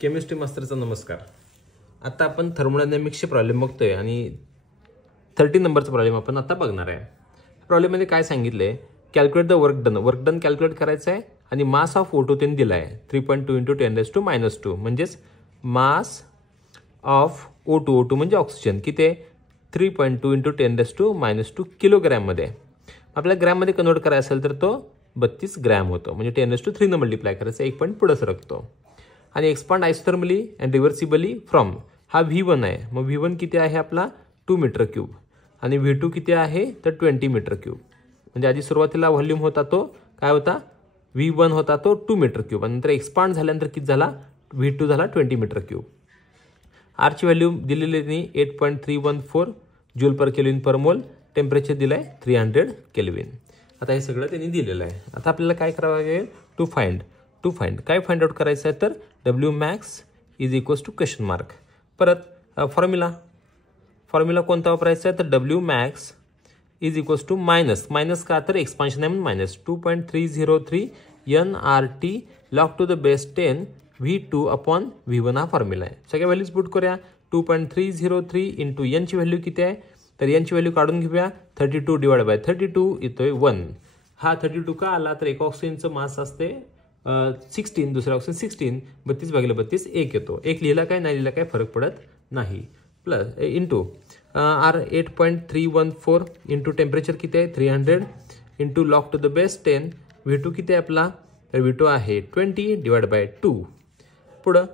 Chemistry मास्टरचा नमस्कार। आता आपण थर्मोडायनॅमिक्सचे प्रॉब्लेम बघतोय आणि 13 नंबरचा प्रॉब्लेम आपण आता बघणार आहे। प्रॉब्लेम मध्ये काय सांगितलंय, calculate the work done calculate करायचं आहे आणि मास ऑफ O2 त्यांनी दिलाय 3.2 × 10⁻², म्हणजेच मास ऑफ O2 म्हणजे ऑक्सिजन किती आहे 3.2 × 10⁻² किलोग्रॅम मध्ये। आपल्याला ग्रॅम मध्ये कन्वर्ट करायचं असेल तर तो 32 ग्रॅम होतो, म्हणजे 10⁻³ ने मल्टिप्लाय करायचं, एक पॉईंट पुढे सरकतो। आणि एक्सपांड आइसोथर्मली अँड रिव्हर्सिबली फ्रॉम हा V1 आहे, मग V1 किती आहे आपला 2 मीटर क्यूब आणि V2 किती आहे तर 20 मीटर क्यूब। म्हणजे आधी सुरुवातीला व्हॉल्यूम होता तो काय होता V1 होता तो 2 मीटर क्यूब आणि नंतर एक्सपांड झाल्यानंतर किती झाला V2 झाला 20 मीटर क्यूब। R ची व्हॅल्यू दिलेली आहे 8.314 जूल पर केल्विन पर मोल, टेम्परेचर दिलाय 300 केल्विन। आता हे सगळं त्यांनी दिलेलं आहे। आता आपल्याला काय करावं लागेल टू फाइंड काय फाइंड आउट करायचं आहे तर W max is equals to question mark. परत फॉर्म्युला कोणता वापरायचा आहे तर W max is equals to minus का तर एक्सपान्शन आहे म्हणून -2.303 nRT log to the base 10 V2 upon V1 हा फॉर्म्युला आहे। सगळ्या व्हॅल्यूज पुट करूया। 2.303 इंटू n ची व्हॅल्यू किती आहे तर n ची व्हॅल्यू काढून घेऊया 32 डिवाइड बाय 32 येतोय 1। हा 32 का आला तर एक ऑक्सिजनचं मास असते 16, दुसऱ्या ऑक्सिजन 16, 32 भागिले 32 1 येतो। एक लिहिला काय नाही लिहिला काय फरक पडत नाही। Plus into R 8.314 into temperature किती आहे 300 into log to the base 10 V2 किती आहे आपला तर V2 आहे 20 डिवाइड बाय 2। पुढं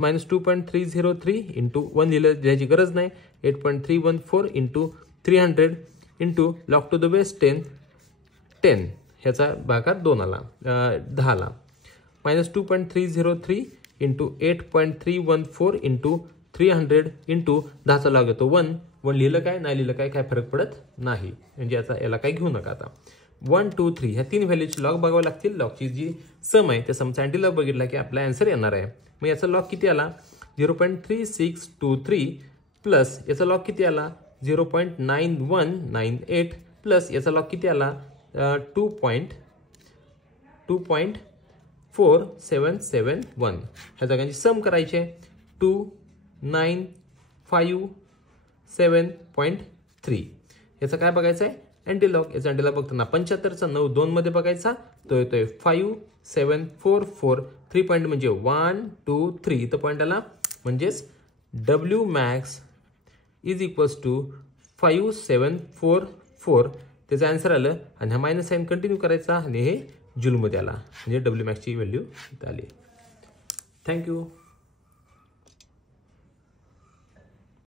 -2.303 इंटू 1 लिहायची गरज नाही 8.314 into 300 into log to the base 10 ह्याचा भागाकार 2 आला 10 आला -2.303 इंटू 8.314 इंटू 300 इंटू 10चा लॉग येतो 1 लिहिलं काय नाही लिहिलं काय फरक पडत नाही, म्हणजे याला काय घेऊ नका। आता 1 2 3 ह्या तीन व्हॅल्यूची लॉग बघावं लागतील। लॉगची जी सम आहे त्या समचा अँटी लॉग बघितला की आपला आन्सर येणार आहे। मग याचा लॉग किती आला 0.3623 प्लस याचा लॉग किती आला 0.9198 प्लस याचा लॉग किती आला 2.4771 ह्या जागांची सम करायची आहे 2957.3। याचा काय बघायचं आहे अँटीलॉग। याचा अँटीलॉग बघताना 75चा 9 2 मध्ये बघायचा तो येतोय 5744 3 पॉईंट म्हणजे 1 2 3 तर पॉईंट आला, म्हणजेच W max is equals to 5744 त्याचं आन्सर आलं। आणि हा मायनस साइन कंटिन्यू करायचा आणि हे जूलमध्ये आला, म्हणजे W max ची व्हॅल्यू इथं आली। थँक्यू।